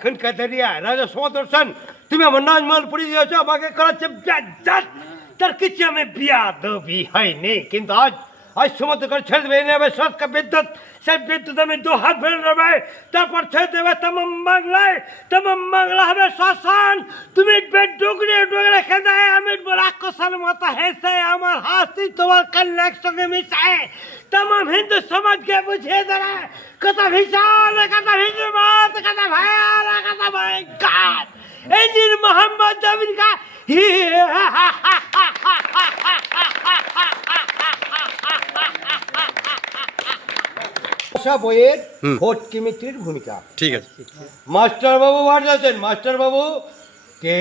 এখনকার দাঁড়িয়ে রাজা সমদর্শন তুমি আমার নাজমহল পড়ে দিয়েছ আমাকে করাচ্ছে তার কিছু আমি বিয়া দবি হয়নি কিন্তু আজ আজ সমুদ্র করে ছেড়ে দেবে নেবে সরকার বিদ্যুৎ সেই বিদ্যুৎ আমি 2 হাত ফেলে নেবে তারপর ছেড়ে দেবে তামাম বাংলা হবে শ্মশান তুমি ডুগরে ডুগরে খেয়ে আমি রাক্ষসের মতো হেসে আমার হাসি তোমার কান্না একসঙ্গে মিশায় তামাম হিন্দু সমাজকে বুঝিয়ে দেবে কথা ভীষণ কথা ভীষণ কথা ভয়াল কথা ভয়ঙ্কর এই নির মোহাম্মদ নবীর কা বইয়ের ফটকি মিত্রির ভূমিকা। ঠিক আছে। মাস্টার বাবু বাড়ি আছেন? মাস্টার বাবু কে?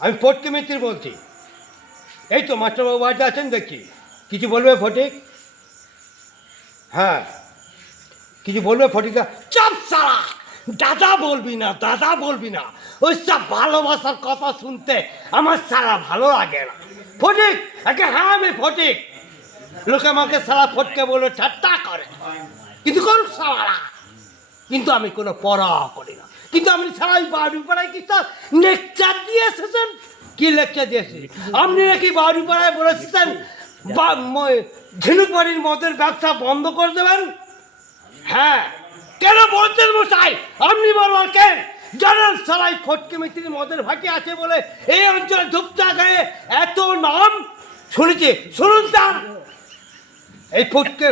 আমি ফটকি মিত্র বলছি। এই তো মাস্টার বাবু বাড়িতে আছেন দেখছি। কিছু বলবে ফটিক? হ্যাঁ কিছু বলবে ফটিক? চাপ সারা দাদা বলবি না, দাদা বলবি না, ওই সব ভালোবাসার কথা শুনতে আমার সারা ভালো লাগে না। ফটিক একে হ্যাঁ আমি ফটিক, লোকে আমাকে সারা ফটকে বলে ঠাট্টা করে কিন্তু করুক সারা, কিন্তু আমি কোনো পড়া করি না। কিন্তু আপনি সারাই বাড়ি পাড়ায় কি স্যার লেকচার দিয়ে এসেছেন? কি লেকচার দিয়েছি? আপনি নাকি বাড়ি পাড়ায় বলেছেন ঝিনুক বাড়ির মদের ব্যবসা বন্ধ করে দেবেন। হ্যাঁ কেন বলছেন মশাই? আপনি বলবেন কেন? জানেন সারাই ফটকে মিত্রির মদের ভাটি আছে বলে এই অঞ্চলে ধূপচা গায়ে এত নাম শুনেছি। শুনুন স্যার, এই ফটকে